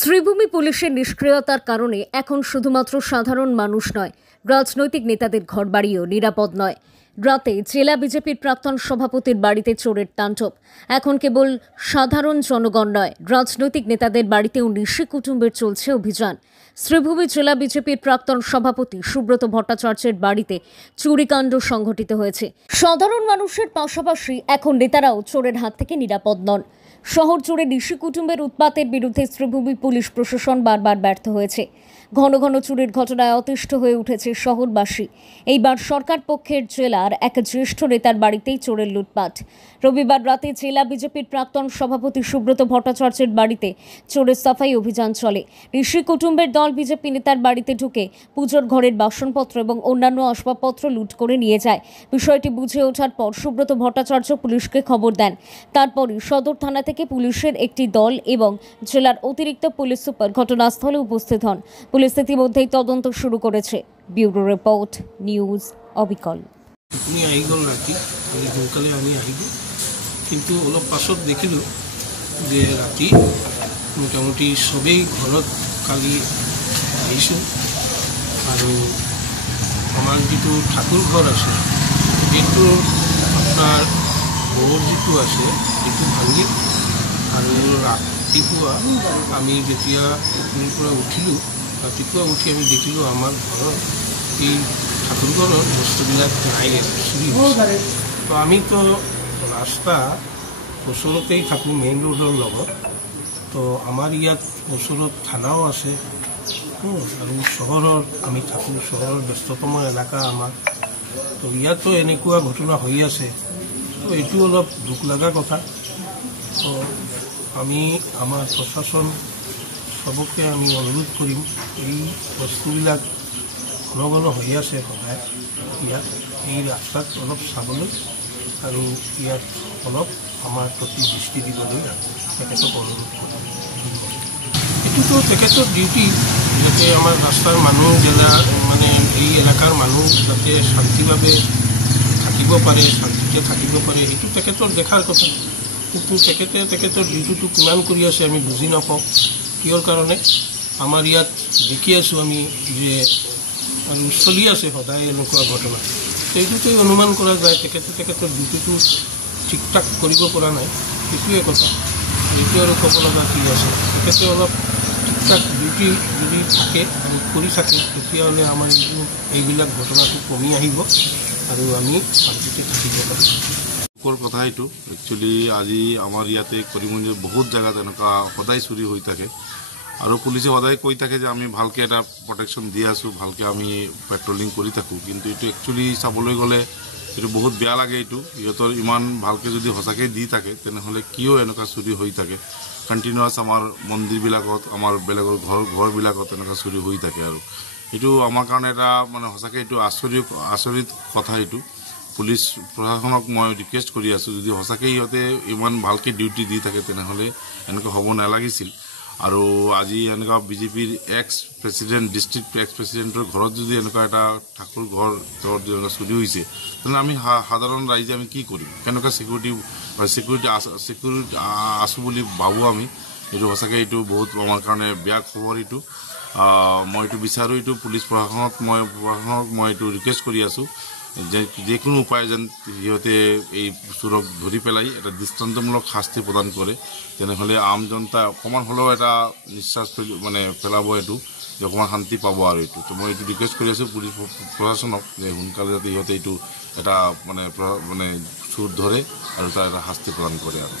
শ্রীভূমি পুলিশের নিষ্ক্রিয়তার কারণে এখন শুধুমাত্র সাধারণ মানুষ নয়, রাজনৈতিক নেতাদের ঘরবাড়িও নিরাপদ নয়। রাতে জেলা বিজেপির প্রাক্তন সভাপতির বাড়িতে চোরের তাণ্ডব। এখন কেবল সাধারণ জনগণ নয়, রাজনৈতিক নেতাদের বাড়িতেও নিশি কুটুম্বের চলছে অভিযান। শ্রীভূমি জেলা বিজেপির প্রাক্তন সভাপতি সুব্রত ভট্টাচার্যের বাড়িতে চুরিকাণ্ড সংঘটিত হয়েছে। সাধারণ মানুষের পাশাপাশি এখন নেতারাও চোরের হাত থেকে নিরাপদ নন। শহর জুড়ে নিশি কুটুম্বের উৎপাতের বিরুদ্ধে শ্রীভূমি পুলিশ প্রশাসন বারবার ব্যর্থ হয়েছে। ঘন ঘন চুরির ঘটনায় অতিষ্ঠ হয়ে উঠেছে শহরবাসী। এইবার সরকার পক্ষের জেলার এক জ্যেষ্ঠ নেতার বাড়িতেই চোরের লুটপাট। রবিবার রাতে জেলা বিজেপির প্রাক্তন সভাপতি সুব্রত ভট্টাচার্যের বাড়িতে চোরের সাফাই অভিযান চলে। নিশি কুটুম্বের দল বিজেপি নেতার বাড়িতে ঢুকে পুজোর ঘরের বাসনপত্র এবং অন্যান্য আসবাবপত্র লুট করে নিয়ে যায়। বিষয়টি বুঝে ওঠার পর সুব্রত ভট্টাচার্য পুলিশকে খবর দেন। তারপরই সদর থানা থেকে পুলিশের একটি দল এবং জেলার অতিরিক্ত পুলিশ সুপার ঘটনাস্থলে উপস্থিত হন। পুলিশ ইতিমধ্যেই তদন্ত শুরু করেছে। ব্যুরো রিপোর্ট, নিউজ অবিকল। আমি আহি গ'ল ৰাতি, আজি সোনকালে আমি আহিলোঁ, কিন্তু অলপ পাছত দেখিলোঁ যে ৰাতি মোটামুটি চবেই ঘৰত কালি আহিছোঁ আৰু আমাৰ যিটো ঠাকুৰ ঘৰ আছে সেইটো আপোনাৰ ঘৰ যিটো আছে সেইটো ভাঙি আৰু ৰাতিপুৱা আমি যেতিয়া টোপনিৰ পৰা উঠিলোঁ, ৰাতিপুৱা উঠি আমি দেখিলোঁ আমাৰ ঘৰত এই ঠাকুৰঘৰৰ বস্তুবিলাক নাই, চুৰি হৈছে। তো আমিতো ৰাস্তা ওচৰতেই থাকোঁ, মেইন ৰোডৰ লগত। তো আমাৰ ইয়াত ওচৰত থানাও আছে আৰু চহৰৰ আমি থাকোঁ, চহৰৰ ব্যস্ততম এলেকা আমাৰ। তো ইয়াতো এনেকুৱা ঘটনা হৈ আছে, তো এইটো অলপ দুখ লগা কথা। তো আমি আমাৰ প্ৰশাসন সবকে আমি অনুৰোধ কৰিম, এই বস্তুবিলাক ঘন ঘন হৈ আছে সদায় ইয়াত, এই ৰাস্তাত অলপ চাবলৈ আৰু ইয়াত অলপ আমাৰ প্ৰতি দৃষ্টি দিবলৈ তেখেতক অনুৰোধ কৰিম। এইটোতো তেখেতৰ ডিউটি, যাতে আমাৰ ৰাস্তাৰ মানুহ জিলা মানে এই এলেকাৰ মানুহ যাতে শান্তিভাৱে থাকিব পাৰে, শান্তিতে থাকিব পাৰে, সেইটো তেখেতৰ দেখাৰ কথা। কিন্তু তেখেতৰ ডিউটিটো কিমান কৰি আছে আমি বুজি নাপাওঁ। কিহৰ কাৰণে আমাৰ ইয়াত দেখি আছোঁ আমি যে আৰু চলি আছে সদায় এনেকুৱা ঘটনা। সেইটোতেই অনুমান কৰা যায় তেখেতৰ ডিউটিটো ঠিক ঠাক কৰিব পৰা নাই, সেইটোৱে কথা। এইটো আৰু ক'ব লগা কি আছে, তেখেতে অলপ ঠিক ঠাক ডিউটি যদি থাকে আৰু কৰি থাকে, তেতিয়াহ'লে আমাৰ এইবিলাক ঘটনাটো কমি আহিব আৰু আমি শান্তিতে থাকিব পাৰিম। কথা এইটো একচুৱেলি আজি আমাৰ ইয়াতে কৰিমগঞ্জৰ বহুত জেগাত এনেকুৱা সদায় চুৰি হৈ থাকে আৰু পুলিচে সদায় কৈ থাকে যে আমি ভালকৈ এটা প্ৰটেকশ্যন দি আছোঁ, ভালকৈ আমি পেট্ৰলিং কৰি থাকোঁ। কিন্তু এইটো একচুৱেলি চাবলৈ গ'লে এইটো বহুত বেয়া লাগে। এইটো সিহঁতৰ ইমান ভালকৈ যদি সঁচাকৈ দি থাকে তেনেহ'লে কিয় এনেকুৱা চুৰি হৈ থাকে। কণ্টিনিউৱাছ আমাৰ মন্দিৰবিলাকত, আমাৰ বেলেগৰ ঘৰবিলাকত এনেকুৱা চুৰি হৈ থাকে আৰু এইটো আমাৰ কাৰণে এটা মানে সঁচাকৈ এইটো আচৰিত কথা। এইটো পুলিচ প্ৰশাসনক মই ৰিকুৱেষ্ট কৰি আছোঁ, যদি সঁচাকৈ সিহঁতে ইমান ভালকৈ ডিউটি দি থাকে তেনেহ'লে এনেকুৱা হ'ব নালাগিছিল। আৰু আজি এনেকুৱা বিজেপিৰ এক্স প্ৰেচিডেণ্ট, ডিষ্ট্ৰিক্ট এক্স প্ৰেচিডেণ্টৰ ঘৰত যদি এনেকুৱা এটা ঠাকুৰ ঘৰ যদি এনেকুৱা চুৰি হৈছে, তেনেহ'লে আমি সাধাৰণ ৰাইজে আমি কি কৰিম, কেনেকুৱা চিকিউৰিটি আছোঁ বুলি ভাবোঁ আমি। এইটো সঁচাকৈ এইটো বহুত আমাৰ কাৰণে বেয়া খবৰ। এইটো মই এইটো বিচাৰোঁ, এইটো পুলিচ প্ৰশাসনক মই এইটো ৰিকুৱেষ্ট কৰি আছোঁ যে যিকোনো উপায় যেন সিহঁতে এই চোৰক ধৰি পেলাই এটা দৃষ্টান্তমূলক শাস্তি প্ৰদান কৰে, তেনেহ'লে আম জনতা অকণমান হ'লেও এটা নিশ্বাস মানে পেলাব, এইটো যে অকণমান শান্তি পাব আৰু এইটো। তো মই এইটো ৰিকুৱেষ্ট কৰি আছোঁ পুলিচ প্ৰশাসনক যে সোনকালে যাতে সিহঁতে এইটো এটা মানে চোৰ ধৰে আৰু তাৰ এটা শাস্তি প্ৰদান কৰে আৰু